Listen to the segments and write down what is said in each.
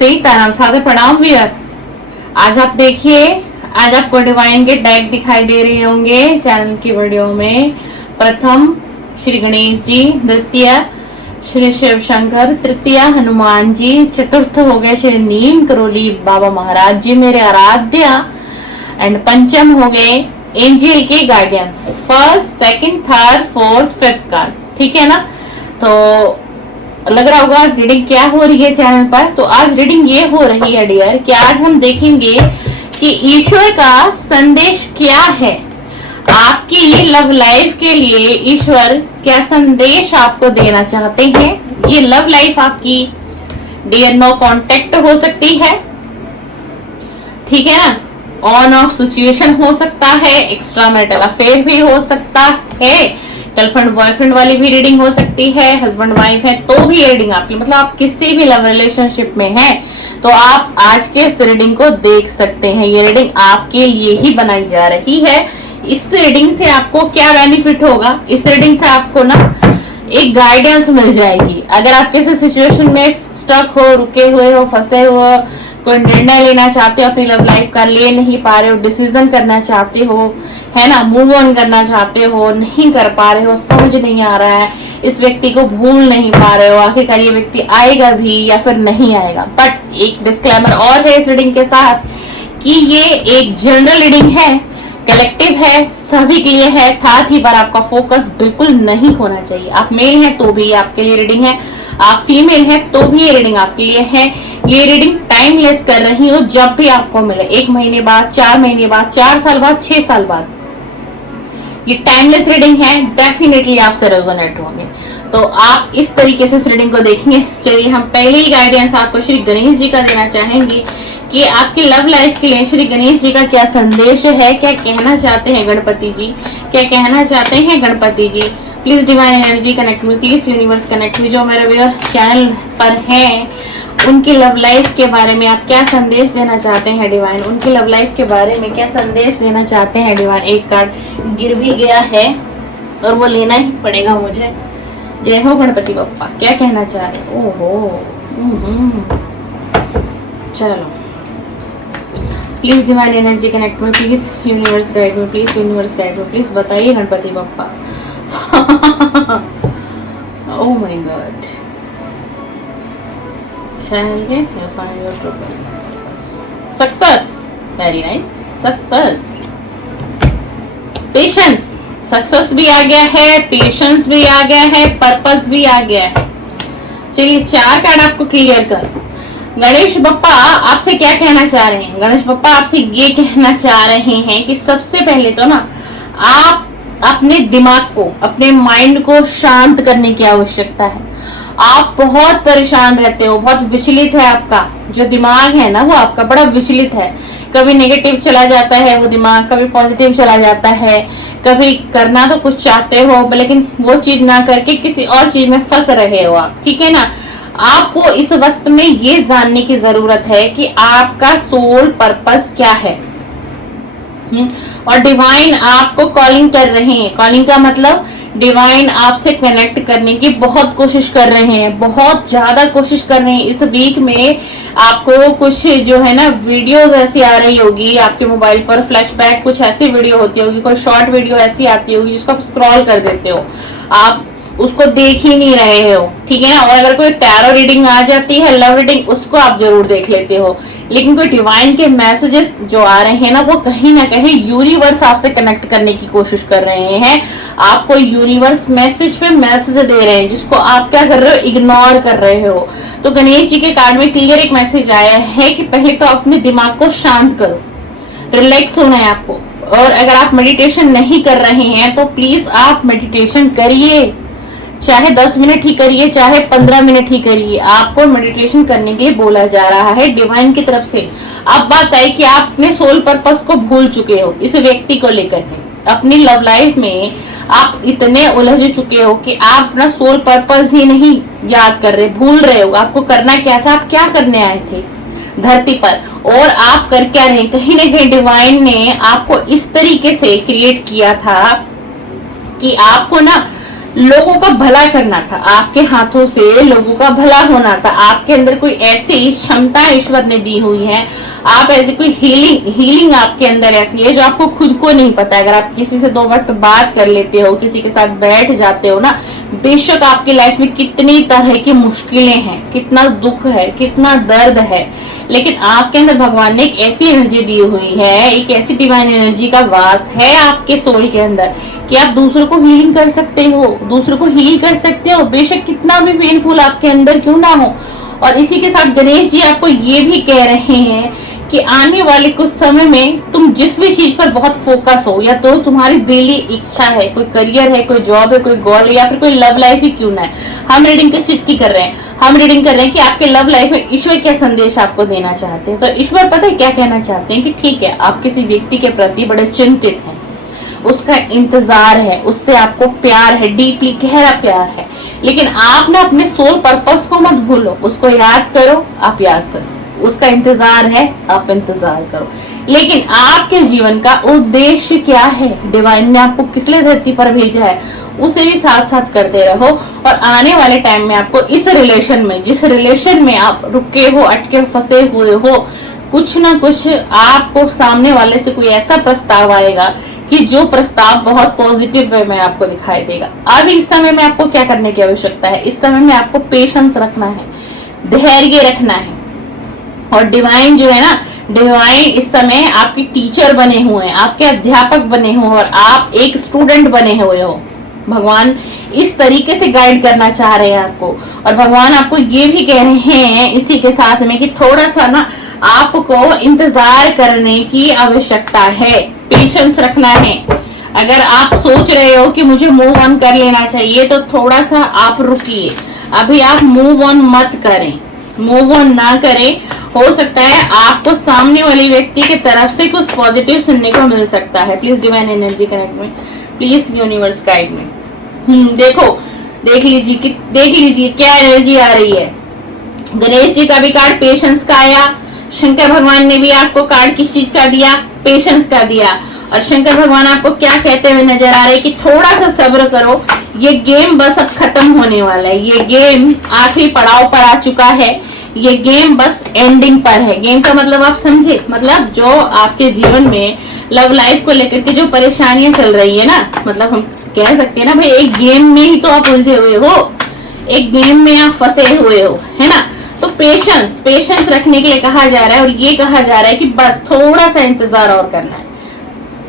सीताराम सादे प्रणाम वियर। आज आप देखिए, आज आपको डिवाइन के डेक दिखाई दे रहे होंगे चैनल की वीडियो में। प्रथम श्री गणेश जी, द्वितीय श्री शिव शंकर, तृतीय हनुमान जी, चतुर्थ हो गए श्री नीम करोली बाबा महाराज जी मेरे आराध्य, एंड पंचम हो गए एंजल के guardian. First, second, third, fourth, fifth card, ठीक है ना। तो लग रहा होगा आज रीडिंग क्या हो रही है चैनल पर। तो आज रीडिंग ये हो रही है डियर कि आज हम देखेंगे कि ईश्वर का संदेश क्या है आपकी ये लव लाइफ के लिए। ईश्वर क्या संदेश आपको देना चाहते हैं। ये लव लाइफ आपकी डियर नो कांटेक्ट हो सकती है, ठीक है ना, ऑन ऑफ सिचुएशन हो सकता है, एक्स्ट्रा मैरिटल अफेयर भी हो सकता है, गर्लफ्रेंड बॉयफ्रेंड वाली भी रीडिंग हो सकती है, हस्बैंड वाइफ है तो भी रीडिंग आपकी, मतलब आप किसी भी लव रिलेशनशिप में हैं तो आप आज के इस रीडिंग को देख सकते हैं। ये रीडिंग आपके लिए ही बनाई जा रही है। इस रीडिंग से आपको क्या बेनिफिट होगा, इस रीडिंग से आपको ना एक गाइडेंस मिल जाएगी। अगर आप किसी सिचुएशन में स्टक हो, रुके हुए हो, फंसे हो, कोई निर्णय लेना चाहते हो अपनी लव लाइफ का, ले नहीं पा रहे हो, डिसीजन करना चाहते हो, है ना, मूव ऑन करना चाहते हो, नहीं कर पा रहे हो, समझ नहीं आ रहा है, इस व्यक्ति को भूल नहीं पा रहे हो, आखिरकार ये व्यक्ति आएगा भी या फिर नहीं आएगा। बट एक डिस्क्लेमर और है इस रीडिंग के साथ कि ये एक जनरल रीडिंग है, कलेक्टिव है, सभी के लिए है, साथ ही पर आपका फोकस बिल्कुल नहीं होना चाहिए। आप मेल हैं तो भी आपके लिए रीडिंग है, आप फीमेल हैं तो भी ये रीडिंग आपके लिए है। ये रीडिंग टाइमलेस कर रही हूँ, जब भी आपको मिले, 1 महीने बाद, 4 महीने बाद, 4 साल बाद, 6 साल बाद, ये टाइमलेस रीडिंग है, डेफिनेटली आपसे रेजोनेट होंगे। तो आप इस तरीके से इस रीडिंग को देखेंगे। चलिए हम पहले ही गाइडेंस आपको श्री गणेश जी का देना चाहेंगे कि आपकी लव लाइफ के लिए श्री गणेश जी का क्या संदेश है, क्या कहना चाहते हैं गणपति जी, क्या कहना चाहते हैं Ganpati ji. Please divine energy connect me, please universe connect me. जो मेरे व्यूअर चैनल पर हैं उनकी लव लाइफ के बारे में आप क्या संदेश देना चाहते हैं डिवाइन, उनकी लव लाइफ के बारे में क्या संदेश देना चाहते हैं डिवाइन। एक कार्ड गिर भी गया है और वो लेना ही पड़ेगा मुझे। जय हो गणपति बप्पा, क्या कहना चाह रहे। ओहो, चलो please divine energy connect me, please universe guide me, please universe guide me, please बताइए Ganpati Bappa. Oh my God, चलिए find your success, very nice, success, patience, success भी आ गया है, पेशेंस भी आ गया है, पर्पस भी आ गया है। चलिए 4 कार्ड आपको क्लियर कर। गणेश बप्पा आपसे क्या कहना चाह रहे हैं। गणेश बप्पा आपसे ये कहना चाह रहे हैं कि सबसे पहले तो ना आप अपने दिमाग को, अपने माइंड को शांत करने की आवश्यकता है। आप बहुत परेशान रहते हो, बहुत विचलित है आपका जो दिमाग है ना, वो आपका बड़ा विचलित है। कभी नेगेटिव चला जाता है वो दिमाग, कभी पॉजिटिव चला जाता है, कभी करना तो कुछ चाहते हो लेकिन वो चीज ना करके किसी और चीज में फंस रहे हो आप, ठीक है ना। आपको इस वक्त में ये जानने की जरूरत है कि आपका सोल पर्पस क्या है। और डिवाइन आपको कॉलिंग कर रहे हैं। कॉलिंग का मतलब डिवाइन आपसे कनेक्ट करने की बहुत कोशिश कर रहे हैं, बहुत ज्यादा कोशिश कर रहे हैं। इस वीक में आपको कुछ जो है ना वीडियोस ऐसी आ रही होगी आपके मोबाइल पर, फ्लैशबैक कुछ ऐसी वीडियो होती होगी, कोई शॉर्ट वीडियो ऐसी आती होगी जिसको आप स्क्रॉल कर देते हो, आप उसको देख ही नहीं रहे हो, ठीक है ना। और अगर कोई टैरो रीडिंग आ जाती है, लव रीडिंग, उसको आप जरूर देख लेते हो। लेकिन कोई डिवाइन के मैसेजेस जो आ रहे हैं ना, वो कहीं ना कहीं यूनिवर्स आपसे कनेक्ट करने की कोशिश कर रहे हैं। आपको यूनिवर्स मैसेज पे मैसेज दे रहे हैं जिसको आप क्या कर रहे हो, इग्नोर कर रहे हो। तो गणेश जी के कार्ड में क्लियर एक मैसेज आया है कि पहले तो अपने दिमाग को शांत करो, रिलैक्स होना है आपको। और अगर आप मेडिटेशन नहीं कर रहे हैं तो प्लीज आप मेडिटेशन करिए, चाहे 10 मिनट ही करिए, चाहे 15 मिनट ही करिए। आपको मेडिटेशन करने के लिए बोला जा रहा है डिवाइन की तरफ से। अब बात आई कि आप अपने सोल पर्पस को भूल चुके हो इस व्यक्ति को लेकर के। अपनी लव लाइफ में आप इतने उलझ चुके हो कि आप अपना सोल पर्पस ही नहीं याद कर रहे, भूल रहे हो आपको करना क्या था, आप क्या करने आए थे धरती पर, और आप कर क्या रहे। कहीं ना कहीं डिवाइन ने आपको इस तरीके से क्रिएट किया था कि आपको ना लोगों का भला करना था, आपके हाथों से लोगों का भला होना था। आपके अंदर कोई ऐसी क्षमता ईश्वर ने दी हुई है, आप ऐसी कोई हीलिंग आपके अंदर ऐसी है जो आपको खुद को नहीं पता। अगर आप किसी से 2 वक्त बात कर लेते हो, किसी के साथ बैठ जाते हो ना, बेशक आपकी लाइफ में कितनी तरह की मुश्किलें हैं, कितना दुख है, कितना दर्द है, लेकिन आपके अंदर भगवान ने एक ऐसी एनर्जी दी हुई है, एक ऐसी डिवाइन एनर्जी का वास है आपके सोल के अंदर कि आप दूसरों को हीलिंग कर सकते हो, दूसरों को हील कर सकते हो, बेशक कितना भी पेनफुल आपके अंदर क्यों ना हो। और इसी के साथ गणेश जी आपको ये भी कह रहे हैं कि आने वाले कुछ समय में तुम जिस भी चीज पर बहुत फोकस हो, या तो तुम्हारी दिली इच्छा है, कोई करियर है, कोई जॉब है, कोई गोल है, या फिर कोई लव लाइफ ही क्यों ना है। हम रीडिंग किस चीज की कर रहे हैं? हम रीडिंग कर रहे हैं कि आपके लव लाइफ में ईश्वर क्या संदेश आपको देना चाहते हैं। तो ईश्वर पता है क्या कहना चाहते हैं कि ठीक है, आप किसी व्यक्ति के प्रति बड़े चिंतित हैं, उसका इंतजार है, उससे आपको प्यार है, डीपली गहरा प्यार है, लेकिन आप ना अपने सोल पर्पस को मत भूलो, उसको याद करो, आप याद करो, उसका इंतजार है, आप इंतजार करो। लेकिन आपके जीवन का उद्देश्य क्या है, डिवाइन ने आपको किस लिए धरती पर भेजा है, उसे भी साथ साथ करते रहो। और आने वाले टाइम में आपको इस रिलेशन में, जिस रिलेशन में आप रुके हो, अटके फंसे हुए हो, कुछ ना कुछ आपको सामने वाले से कोई ऐसा प्रस्ताव आएगा कि जो प्रस्ताव बहुत पॉजिटिव वे में आपको दिखाई देगा। अब इस समय में आपको क्या करने की आवश्यकता है? इस समय में आपको पेशेंस रखना है, धैर्य रखना है। और डिवाइन जो है ना, डिवाइन इस समय आपके टीचर बने हुए हैं, आपके अध्यापक बने हुए हैं, और आप एक स्टूडेंट बने हुए हो। भगवान इस तरीके से गाइड करना चाह रहे हैं आपको। और भगवान आपको ये भी कह रहे हैं इसी के साथ में कि थोड़ा सा ना आपको इंतजार करने की आवश्यकता है, पेशेंस रखना है। अगर आप सोच रहे हो कि मुझे मूव ऑन कर लेना चाहिए, तो थोड़ा सा आप रुकिए, अभी आप मूव ऑन मत करें, मूव ऑन ना करें। हो सकता है आपको सामने वाले व्यक्ति की तरफ से कुछ पॉजिटिव सुनने को मिल सकता है। Please divine energy connect me, please universe guide में। देखो, देख लीजिए क्या एनर्जी आ रही है। गणेश जी का भी कार्ड पेशेंस का आया, शंकर भगवान ने भी आपको कार्ड किस चीज का दिया? पेशेंस का दिया। और शंकर भगवान आपको क्या कहते हुए नजर आ रहे हैं कि थोड़ा सा सब्र करो, ये गेम बस अब खत्म होने वाला है, ये गेम आखिरी पड़ाव पर आ चुका है, ये गेम बस एंडिंग पर है। गेम का मतलब आप समझे, मतलब जो आपके जीवन में लव लाइफ को लेकर के जो परेशानियां चल रही है ना, मतलब हम कह सकते हैं ना भाई, एक गेम में ही तो आप उलझे हुए हो, एक गेम में आप फंसे हुए हो, है ना। तो पेशेंस रखने के लिए कहा जा रहा है, और ये कहा जा रहा है कि बस थोड़ा सा इंतजार और करना है,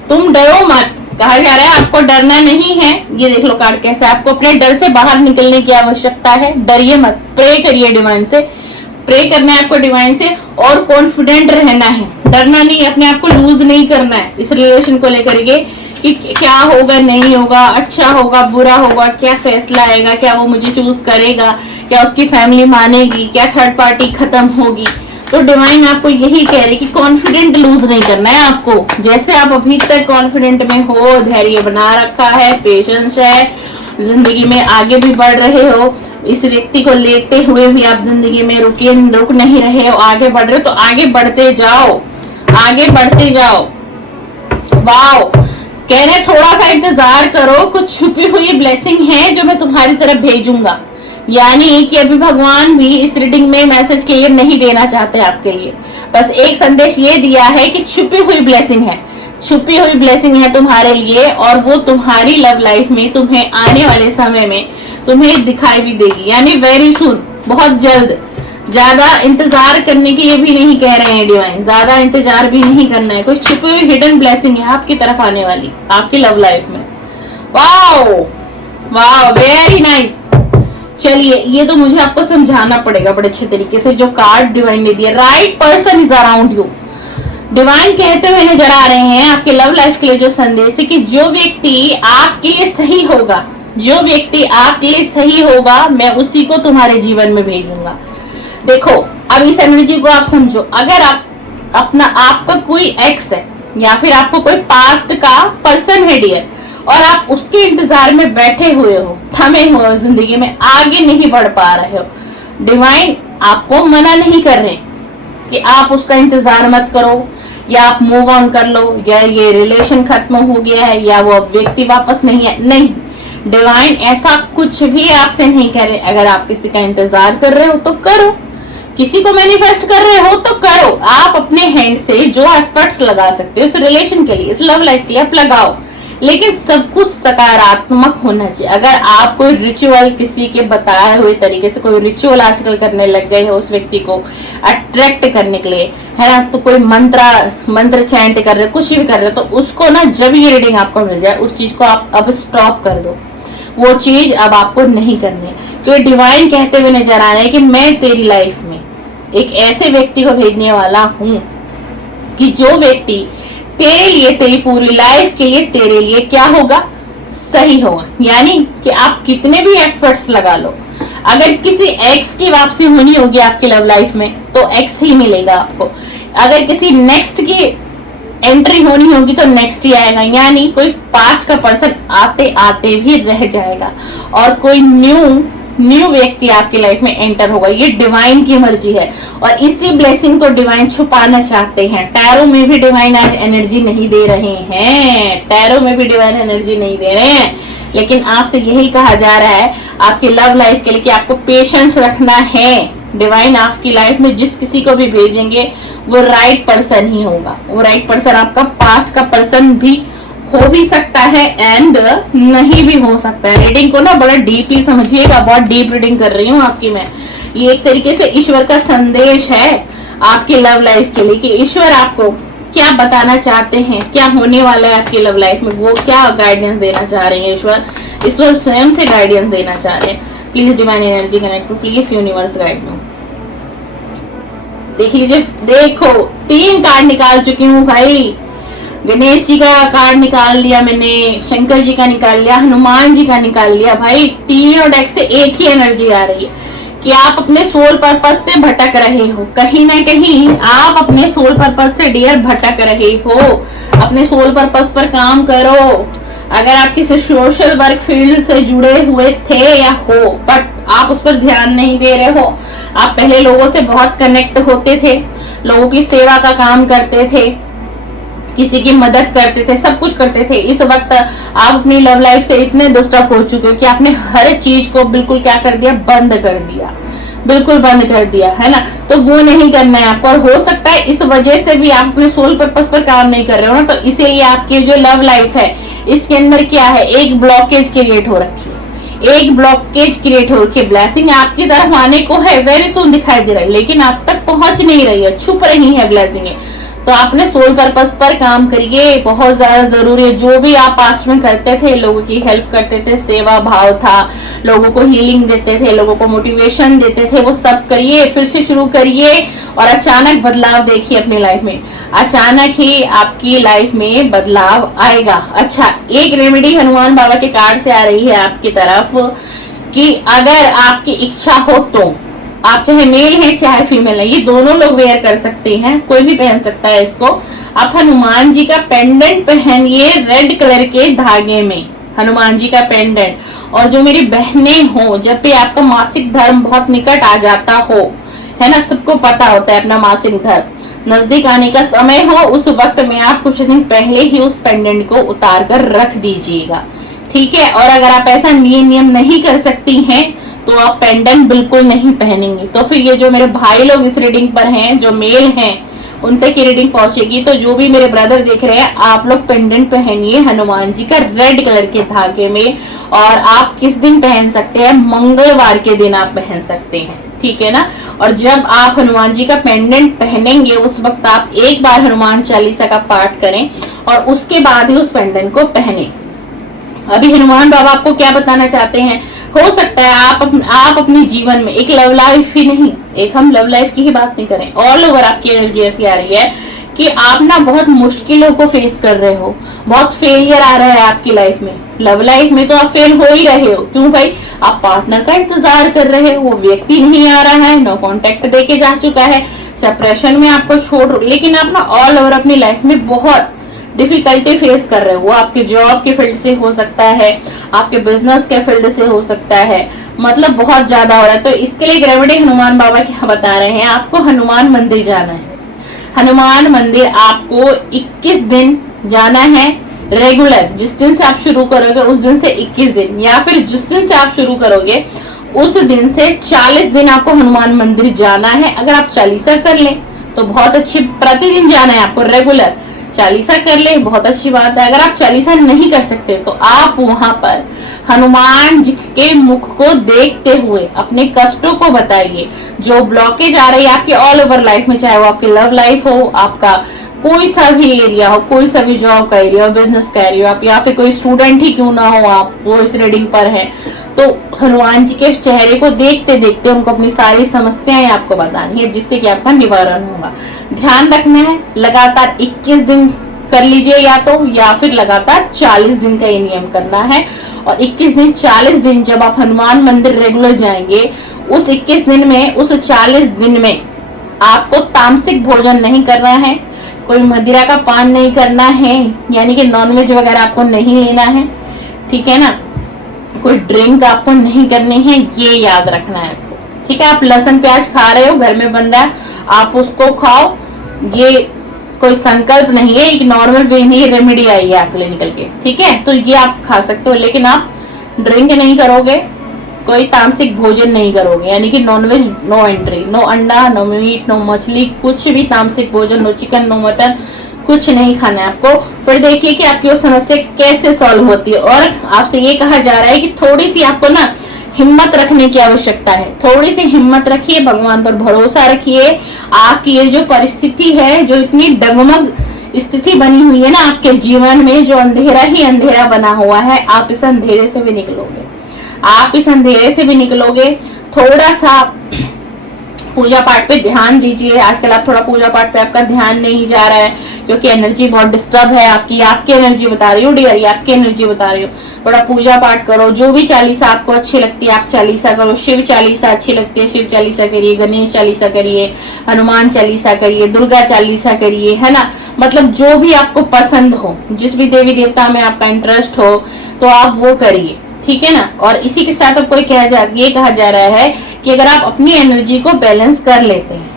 तुम डरो मत। कहा जा रहा है आपको डरना नहीं है। ये देख लो कार्ड कैसा है, आपको अपने डर से बाहर निकलने की आवश्यकता है, डरिए मत, प्रे करिए डिवाइन से, प्रे करना है आपको डिवाइन से, और कॉन्फिडेंट रहना है, डरना नहीं, अपने आप को लूज नहीं करना है इस रिलेशन को लेकर के कि क्या होगा नहीं होगा, अच्छा होगा बुरा होगा, क्या फैसला आएगा, क्या वो मुझे चूज करेगा, क्या उसकी फैमिली मानेगी, क्या थर्ड पार्टी खत्म होगी। तो डिवाइन आपको यही कह रही कि कॉन्फिडेंट लूज नहीं करना है आपको, जैसे आप अभी तक कॉन्फिडेंट में हो, धैर्य बना रखा है, पेशेंस है, जिंदगी में आगे भी बढ़ रहे हो, इस व्यक्ति को लेते हुए भी आप जिंदगी में रुक नहीं रहे हो, आगे बढ़ रहे हो, तो आगे बढ़ते जाओ, आगे बढ़ते जाओ। वाओ, कह रहे थोड़ा सा इंतजार करो, कुछ छुपी हुई ब्लेसिंग है जो मैं तुम्हारी तरफ भेजूंगा। यानी कि अभी भगवान भी इस रीडिंग में मैसेज क्लियर नहीं देना चाहते आपके लिए, बस एक संदेश ये दिया है कि छुपी हुई ब्लेसिंग है, छुपी हुई ब्लेसिंग है तुम्हारे लिए, और वो तुम्हारी लव लाइफ में तुम्हें आने वाले समय में तुम्हें दिखाई भी देगी, यानी वेरी सुन, बहुत जल्द। ज्यादा इंतजार करने के लिए भी नहीं कह रहे हैं डिवाइन, ज्यादा इंतजार भी नहीं करना है, कोई छुपी हुई हिडन ब्लेसिंग है आपकी तरफ आने वाली, आपकी लव लाइफ में। Wow wow, very nice. चलिए, ये तो मुझे आपको समझाना पड़ेगा बड़े अच्छे तरीके से, जो कार्ड डिवाइन ने दिया, right person is around you. Divine कहते हुए नजर आ रहे हैं आपके लव लाइफ के लिए जो संदेश है कि जो व्यक्ति आपके लिए सही होगा, जो व्यक्ति आपके लिए सही होगा, मैं उसी को तुम्हारे जीवन में भेजूंगा। देखो, अब इस एनर्जी को आप समझो, अगर आप अपना आपका कोई एक्स है, या फिर आपको कोई पास्ट का पर्सन है डियर, और आप उसके इंतजार में बैठे हुए हो, थमे हुए हो, जिंदगी में आगे नहीं बढ़ पा रहे हो, डिवाइन आपको मना नहीं कर रहे कि आप उसका इंतजार मत करो, या आप मूव ऑन कर लो, या ये रिलेशन खत्म हो गया है, या वो व्यक्ति वापस नहीं है, नहीं। डिवाइन ऐसा कुछ भी आपसे नहीं करे। अगर आप किसी का इंतजार कर रहे हो तो करो, किसी को मैनिफेस्ट कर रहे हो तो करो। आप अपने हैंड से जो एफर्ट्स लगा सकते हो इस रिलेशन के लिए, इस लव लाइफ के लिए आप लगाओ, लेकिन सब कुछ सकारात्मक होना चाहिए। अगर आप कोई रिचुअल, किसी के बताए हुए तरीके से कोई रिचुअल आजकल करने लग गए हो उस व्यक्ति को अट्रैक्ट करने के लिए, है ना, तो कोई मंत्र चैंट कर रहे हो, कुछ भी कर रहे हो, तो उसको ना जब ये रीडिंग आपको मिल जाए उस चीज को आप अब स्टॉप कर दो। वो चीज अब आपको नहीं करनी, क्योंकि डिवाइन कहते हुए नजर आ रहा है कि मैं तेरी लाइफ में एक ऐसे व्यक्ति को भेजने वाला हूं कि जो व्यक्ति तेरे लिए, तेरी पूरी लाइफ के लिए, तेरे लिए क्या होगा, सही होगा। यानी कि आप कितने भी एफर्ट्स लगा लो, अगर किसी एक्स की वापसी होनी होगी आपकी लव लाइफ में तो एक्स ही मिलेगा आपको। अगर किसी नेक्स्ट की एंट्री होनी होगी तो नेक्स्ट ही आएगा। यानी कोई पास्ट का पर्सन आते आते भी रह जाएगा और कोई न्यू व्यक्ति आपकी लाइफ में एंटर होगा। ये डिवाइन की मर्जी है और इसी ब्लेसिंग को डिवाइन छुपाना चाहते हैं। टैरो में भी डिवाइन आज एनर्जी नहीं दे रहे हैं, टैरो में भी डिवाइन एनर्जी नहीं दे रहे हैं, लेकिन आपसे यही कहा जा रहा है आपकी लव लाइफ के लिए कि आपको पेशेंस रखना है। डिवाइन आपकी लाइफ में जिस किसी को भी भेजेंगे वो राइट पर्सन ही होगा। वो राइट पर्सन आपका पास्ट का पर्सन भी हो भी सकता है एंड नहीं भी हो सकता है। रीडिंग को ना बड़ा डीपली समझिएगा, बहुत डीप रीडिंग कर रही हूँ आपकी मैं। ये एक तरीके से ईश्वर का संदेश है आपकी लव लाइफ के लिए कि ईश्वर आपको क्या बताना चाहते हैं, क्या होने वाला है आपकी लव लाइफ में, वो क्या गाइडेंस देना चाह रहे हैं। ईश्वर स्वयं से गाइडेंस देना चाह रहे हैं। Please divine energy connect to, please universe guide me. देख लीजिए, देखो 3 कार्ड निकाल चुकी हूँ भाई। गणेश जी का कार्ड निकाल लिया मैंने, शंकर जी का निकाल लिया, हनुमान जी का निकाल लिया। भाई तीनों डेक से एक ही एनर्जी आ रही है कि आप अपने सोल पर्पस से भटक रहे हो। कहीं ना कहीं आप अपने सोल पर्पस से डियर भटक रहे हो। अपने सोल पर्पस पर काम करो। अगर आप किसी सोशल वर्क फील्ड से जुड़े हुए थे या हो बट आप उस पर ध्यान नहीं दे रहे हो, आप पहले लोगों से बहुत कनेक्ट होते थे, लोगों की सेवा का काम करते थे, किसी की मदद करते थे, सब कुछ करते थे। इस वक्त आप अपनी लव लाइफ से इतने डिस्टर्ब हो चुके हो कि आपने हर चीज को बिल्कुल क्या कर दिया, बंद कर दिया, बिल्कुल बंद कर दिया, है ना। तो वो नहीं करना है आपको। और हो सकता है इस वजह से भी आप अपने सोल पर्पस पर काम नहीं कर रहे हो ना, तो इसीलिए आपकी जो लव लाइफ है इसके अंदर क्या है, एक ब्लॉकेज क्रिएट हो रखी है, एक ब्लॉकेज क्रिएट हो रखी है। ब्लेसिंग आपकी तरफ आने को है, वेरी सुन दिखाई दे रहा है, लेकिन आप तक पहुंच नहीं रही है, छुप रही है ब्लेसिंग। तो आपने सोल पर्पस पर काम करिए, बहुत ज्यादा जरूरी है। जो भी आप पास्ट में करते थे, लोगों की हेल्प करते थे, सेवा भाव था, लोगों को हीलिंग देते थे, लोगों को मोटिवेशन देते थे, वो सब करिए, फिर से शुरू करिए और अचानक बदलाव देखिए अपनी लाइफ में। अचानक ही आपकी लाइफ में बदलाव आएगा। अच्छा, एक रेमेडी हनुमान बाबा के कार्ड से आ रही है आपकी तरफ कि अगर आपकी इच्छा हो तो आप चाहे मेल है चाहे फीमेल है, ये दोनों लोग वेयर कर सकते हैं, कोई भी पहन सकता है इसको। आप हनुमान जी का पेंडेंट पहनिए रेड कलर के धागे में, हनुमान जी का पेंडेंट। और जो मेरी बहनें हो, जब भी आपका मासिक धर्म बहुत निकट आ जाता हो, है ना, सबको पता होता है अपना मासिक धर्म नजदीक आने का समय हो, उस वक्त में आप कुछ दिन पहले ही उस पेंडेंट को उतार कर रख दीजिएगा, ठीक है। और अगर आप ऐसा नियम नहीं कर सकती हैं तो आप पेंडेंट बिल्कुल नहीं पहनेंगे। तो फिर ये जो मेरे भाई लोग इस रीडिंग पर हैं, जो मेल हैं, उन तक की रीडिंग पहुंचेगी। तो जो भी मेरे ब्रदर देख रहे हैं, आप लोग पेंडेंट पहनिए हनुमान जी का रेड कलर के धागे में। और आप किस दिन पहन सकते हैं, मंगलवार के दिन आप पहन सकते हैं, ठीक है ना। और जब आप हनुमान जी का पेंडेंट पहनेंगे उस वक्त आप एक बार हनुमान चालीसा का पाठ करें और उसके बाद ही उस पेंडेंट को पहने। अभी हनुमान बाबा आपको क्या बताना चाहते हैं, हो सकता है आप अपने जीवन में एक लव लाइफ ही नहीं, एक हम लव लाइफ की ही बात नहीं करें, ऑल ओवर आपकी एनर्जी ऐसी आ रही है कि आप ना बहुत मुश्किलों को फेस कर रहे हो, बहुत फेलियर आ रहा है आपकी लाइफ में। लव लाइफ में तो आप फेल हो ही रहे हो, क्यों भाई, आप पार्टनर का इंतजार कर रहे हो, वो व्यक्ति नहीं आ रहा है, नो कॉन्टेक्ट देके जा चुका है, सेपरेशन में आपको छोड़, लेकिन आप ना ऑल ओवर अपनी लाइफ में बहुत डिफिकल्टी फेस कर रहे हो। वो आपके जॉब के फील्ड से हो सकता है, आपके बिजनेस के फील्ड से हो सकता है, मतलब बहुत ज्यादा हो रहा है। तो इसके लिए रेमेडी हनुमान बाबा क्या बता रहे हैं, आपको हनुमान मंदिर जाना है। हनुमान मंदिर आपको 21 दिन जाना है, रेगुलर, जिस दिन से आप शुरू करोगे उस दिन से 21 दिन, या फिर जिस दिन से आप शुरू करोगे उस दिन से 40 दिन आपको हनुमान मंदिर जाना है। अगर आप चालीसा कर लें तो बहुत अच्छी, प्रतिदिन जाना है आपको, रेगुलर चालीसा कर ले, बहुत अच्छी बात है। अगर आप चालीसा नहीं कर सकते तो आप वहां पर हनुमान जी के मुख को देखते हुए अपने कष्टों को बताइए, जो ब्लॉकेज आ रही है आपकी ऑल ओवर लाइफ में, चाहे वो आपकी लव लाइफ हो, आपका कोई सा भी एरिया हो, कोई सा भी जॉब का एरिया हो, बिजनेस का एरिया हो, आप या फिर कोई स्टूडेंट ही क्यों ना हो, आप वो इस रीडिंग पर है, तो हनुमान जी के चेहरे को देखते देखते उनको अपनी सारी समस्याएं आपको बतानी है, जिससे कि आपका निवारण होगा। ध्यान रखना है, लगातार 21 दिन कर लीजिए या फिर लगातार 40 दिन का ये नियम करना है। और 21 दिन 40 दिन जब आप हनुमान मंदिर रेगुलर जाएंगे, उस 21 दिन में, उस 40 दिन में आपको तामसिक भोजन नहीं करना है, कोई मदिरा का पान नहीं करना है, यानी कि नॉनवेज वगैरह आपको नहीं लेना है, ठीक है ना, कोई ड्रिंक आपको नहीं करनी है, ये याद रखना है आपको, ठीक है। आप लहसुन प्याज खा रहे हो, घर में बन रहा है, आप उसको खाओ, ये कोई संकल्प नहीं है, एक नॉर्मल वे में रेमेडी आई है आपके लिए निकल के, ठीक है। तो ये आप खा सकते हो, लेकिन आप ड्रिंक नहीं करोगे, कोई तामसिक भोजन नहीं करोगे, यानी कि नॉनवेज नो एंट्री, नो अंडा, नो मीट, नो मछली, कुछ भी तामसिक भोजन, नो चिकन, नो मटन, कुछ नहीं खाना है आपको। फिर देखिए कि आपकी वो समस्या कैसे सॉल्व होती है। और आपसे ये कहा जा रहा है कि थोड़ी सी आपको ना हिम्मत रखने की आवश्यकता है, थोड़ी सी हिम्मत रखिए, भगवान पर भरोसा रखिए। आपकी ये जो परिस्थिति है, जो इतनी डगमग स्थिति बनी हुई है ना आपके जीवन में, जो अंधेरा ही अंधेरा बना हुआ है, आप इस अंधेरे से भी निकलोगे, आप इस अंधेरे से भी निकलोगे। थोड़ा सा पूजा पाठ पे ध्यान दीजिए। आजकल आप थोड़ा पूजा पाठ पे आपका ध्यान नहीं जा रहा है, क्योंकि एनर्जी बहुत डिस्टर्ब है आपकी एनर्जी बता रही हूँ डियर, आपकी एनर्जी बता रही हूँ। थोड़ा पूजा पाठ करो, जो भी चालीसा आपको अच्छी लगती है आप चालीसा करो। शिव चालीसा अच्छी लगती है, शिव चालीसा करिए, गणेश चालीसा करिए, हनुमान चालीसा करिए, दुर्गा चालीसा करिए, है ना। मतलब जो भी आपको पसंद हो, जिस भी देवी देवता में आपका इंटरेस्ट हो, तो आप वो करिए, ठीक है ना। और इसी के साथ आपको ये कहा जा रहा है कि अगर आप अपनी एनर्जी को बैलेंस कर लेते हैं,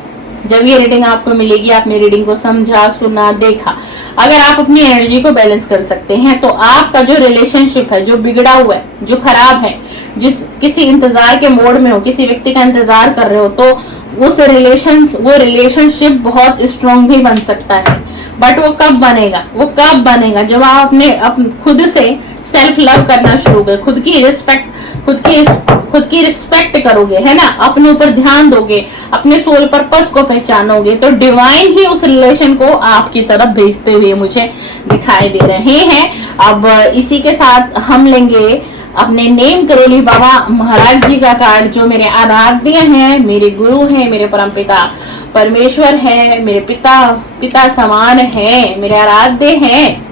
जब ये रीडिंग आपको मिलेगी, आपने रीडिंग को समझा, सुना, देखा, अगर आप अपनी एनर्जी को बैलेंस कर सकते हैं, तो आपका जो रिलेशनशिप है, जो बिगड़ा हुआ है, जो खराब है, जिस किसी इंतजार के मोड में हो, किसी व्यक्ति का इंतजार कर रहे हो, तो वो रिलेशनशिप बहुत स्ट्रॉन्ग भी बन सकता है। बट वो कब बनेगा जब आप अपने खुद से सेल्फ लव करना शुरू करें, खुद की रिस्पेक्ट करोगे, है ना, अपने ऊपर ध्यान दोगे, अपने सोल पर्पस को पहचानोगे, तो डिवाइन ही उस रिलेशन को आपकी तरफ भेजते हुए मुझे दिखाई दे रहे हैं। अब इसी के साथ हम लेंगे अपने नेम करोली बाबा महाराज जी का कार्ड, जो मेरे आराध्य हैं, मेरे गुरु हैं, मेरे परमपिता परमेश्वर है, मेरे पिता समान है, मेरे आराध्य हैं,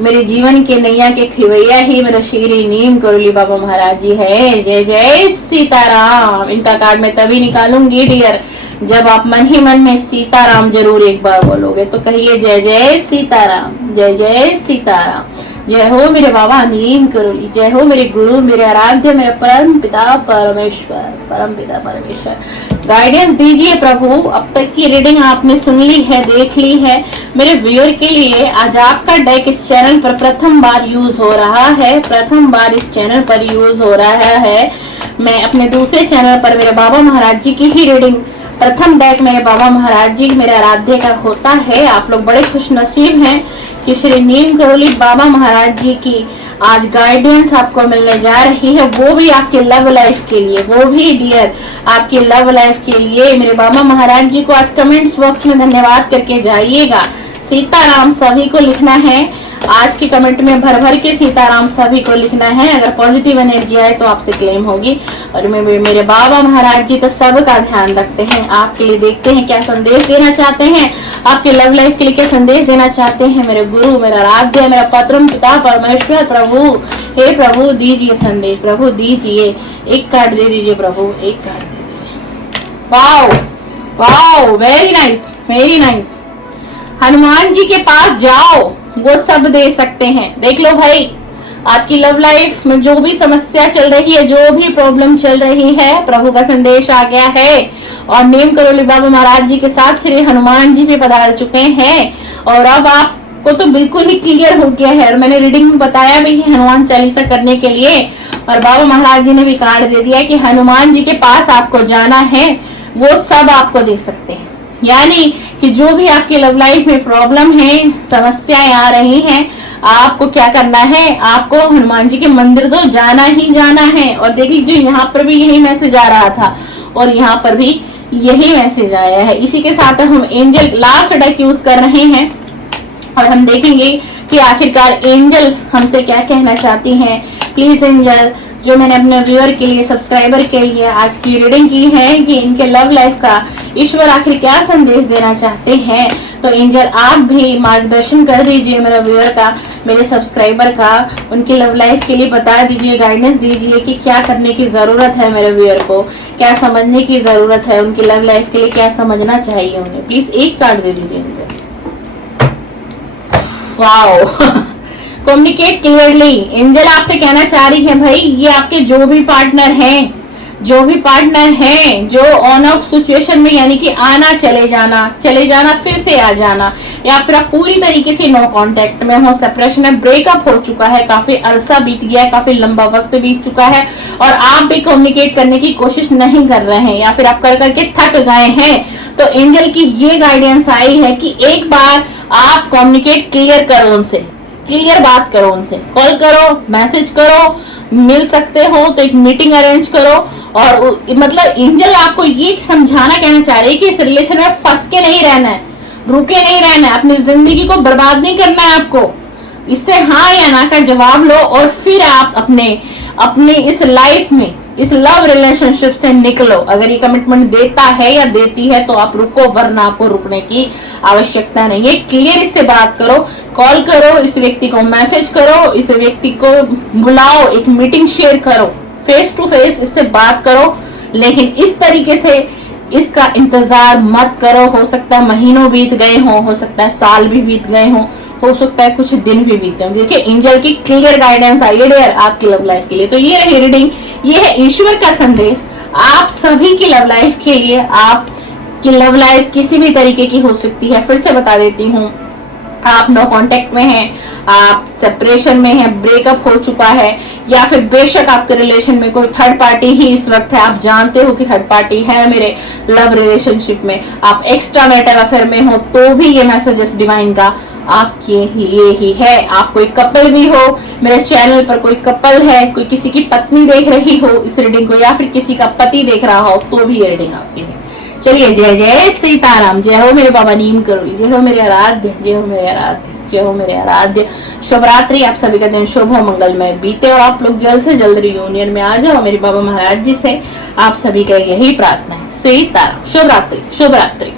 मेरे जीवन के नैया के खिवैया ही मेरा श्री नीम करोली बाबा महाराज जी है। जय जय सीताराम। इनका कार्ड मैं तभी निकालूंगी डियर जब आप मन ही मन में सीताराम जरूर एक बार बोलोगे, तो कहिए जय जय सीताराम, जय जय सीताराम। जय हो मेरे बाबा नीम करोली, जय हो मेरे गुरु, मेरे आराध्य, मेरे परम पिता परमेश्वर। गाइडेंस दीजिए प्रभु। अब तक की रीडिंग आपने सुन ली है, देख ली है। मेरे व्यूअर के लिए आज आपका डेक इस चैनल पर प्रथम बार यूज हो रहा है, मैं अपने दूसरे चैनल पर मेरे बाबा महाराज जी की ही रीडिंग, प्रथम डेक मेरे बाबा महाराज जी मेरे आराध्य का होता है। आप लोग बड़े खुश नसीब हैं कि श्री नीम करोली बाबा महाराज जी की आज गाइडेंस आपको मिलने जा रही है, वो भी आपके लव लाइफ के लिए, वो भी डियर आपके लव लाइफ के लिए। मेरे बाबा महाराज जी को आज कमेंट्स बॉक्स में धन्यवाद करके जाइएगा। सीताराम सभी को लिखना है, आज के कमेंट में भर भर के सीताराम सभी को लिखना है। अगर पॉजिटिव एनर्जी आए तो आपसे क्लेम होगी। और मेरे बाबा महाराज जी तो सबका ध्यान रखते हैं, आपके लिए देखते हैं क्या संदेश देना चाहते हैं, आपके लव लाइफ के लिए क्या संदेश देना चाहते हैं। मेरे गुरु, मेरा आराध्य, मेरा परम पिता परमेश्वर प्रभु, हे प्रभु दीजिए संदेश, प्रभु दीजिए, एक कार्ड दे दीजिए प्रभु, एक कार्ड दे दीजिए। Wow, very nice. Hanuman ji के पास जाओ, वो सब दे सकते हैं। देख लो भाई, आपकी लव लाइफ में जो भी समस्या चल रही है, जो भी प्रॉब्लम चल रही है, प्रभु का संदेश आ गया है। और नीम करोली बाबा महाराज जी के साथ श्री हनुमान जी भी पधार चुके हैं। और अब आप सबको तो बिल्कुल ही क्लियर हो गया है, और मैंने रीडिंग में बताया भी है हनुमान चालीसा करने के लिए, और बाबा महाराज जी ने भी कार्ड दे दिया कि हनुमान जी के पास आपको जाना है, वो सब आपको दे सकते हैं। यानी कि जो भी आपकी लव लाइफ में प्रॉब्लम है, समस्याएं आ रही हैं, आपको क्या करना है, आपको हनुमान जी के मंदिर तो जाना ही जाना है। और देख लीजिए यहाँ पर भी यही मैसेज आ रहा था और यहाँ पर भी यही मैसेज आया है। इसी के साथ हम एंजल लास्ट डेक यूज कर रहे हैं और हम देखेंगे कि आखिरकार एंजल हमसे क्या कहना चाहती हैं। प्लीज एंजल, जो मैंने अपने व्यूअर के लिए, सब्सक्राइबर के लिए आज की रीडिंग की है कि इनके लव लाइफ का ईश्वर आखिर क्या संदेश देना चाहते हैं, तो एंजल आप भी मार्गदर्शन कर दीजिए मेरा व्यूअर का, मेरे सब्सक्राइबर का, उनकी लव लाइफ के लिए बता दीजिए, गाइडेंस दीजिए कि क्या करने की जरूरत है मेरे व्यूअर को, क्या समझने की जरूरत है, उनकी लव लाइफ के लिए क्या समझना चाहिए उन्हें। प्लीज एक कार्ड दे दीजिए angel. Wow, communicate clearly. Angel आपसे कहना चाह रही है भाई, ये आपके जो भी पार्टनर हैं, जो ऑन ऑफ सिचुएशन में, यानी कि आना चले जाना फिर से आ जाना, या फिर आप पूरी तरीके से नो कांटेक्ट में हो, सेपरेशन में, ब्रेकअप हो चुका है, काफी अरसा बीत गया है, काफी लंबा वक्त बीत चुका है और आप भी कम्युनिकेट करने की कोशिश नहीं कर रहे हैं, या फिर आप कर करके थक गए हैं, तो एंजल की ये गाइडेंस आई है कि एक बार आप कम्युनिकेट क्लियर करो उनसे, क्लियर बात करो उनसे, कॉल करो, मैसेज करो, मिल सकते हो तो एक मीटिंग अरेंज करो। और मतलब एंजल आपको ये समझाना कहना चाह रही है कि इस रिलेशन में फंस के नहीं रहना है, रुके नहीं रहना है, अपनी जिंदगी को बर्बाद नहीं करना है आपको। इससे हाँ या ना का जवाब लो और फिर आप अपने इस लाइफ में, इस लव रिलेशनशिप से निकलो। अगर ये कमिटमेंट देता है या देती है तो आप रुको, वरना आपको रुकने की आवश्यकता नहीं है। क्लियर इससे बात करो, कॉल करो, इस व्यक्ति को मैसेज करो, इस व्यक्ति को बुलाओ, एक मीटिंग शेयर करो, फेस टू फेस इससे बात करो, लेकिन इस तरीके से इसका इंतजार मत करो। हो सकता है महीनों बीत गए हो सकता है साल भी बीत गए हो सकता है कुछ दिन भी बीते होंगे। देखिए एंजल की क्लियर गाइडेंस आई है डियर आपकी लव लाइफ के लिए। तो ये रही रीडिंग, ये है ईश्वर का संदेश आप सभी की लव लाइफ के लिए। आपकी लव लाइफ किसी भी तरीके की हो सकती है, फिर से बता देती हूँ, आप नो कांटेक्ट में हैं, आप सेपरेशन में हैं, ब्रेकअप हो चुका है, या फिर बेशक आपके रिलेशन में कोई थर्ड पार्टी ही इस वक्त है, आप जानते हो कि थर्ड पार्टी है मेरे लव रिलेशनशिप में, आप एक्स्ट्रा मैरिटल अफेयर में हो, तो भी ये मैसेजेस डिवाइन का आपके लिए ही है। आप कोई कपल भी हो, मेरे चैनल पर कोई कपल है, कोई किसी की पत्नी देख रही हो इस रीडिंग को, या फिर किसी का पति देख रहा हो, तो भी ये रीडिंग आपकी है। चलिए, जय जय सीताराम, जय हो मेरे बाबा नीम करोली, जय हो मेरे आराध्य, जय हो मेरे आराध्य, जय हो मेरे आराध्य। शुभ रात्रि, आप सभी का दिन शुभ हो, मंगलमय बीते और आप लोग जल्द से जल्द रियूनियन में आ जाओ मेरे बाबा महाराज जी से। आप सभी का यही प्रार्थना है। सीताराम, शुभ रात्रि, शुभ रात्रि।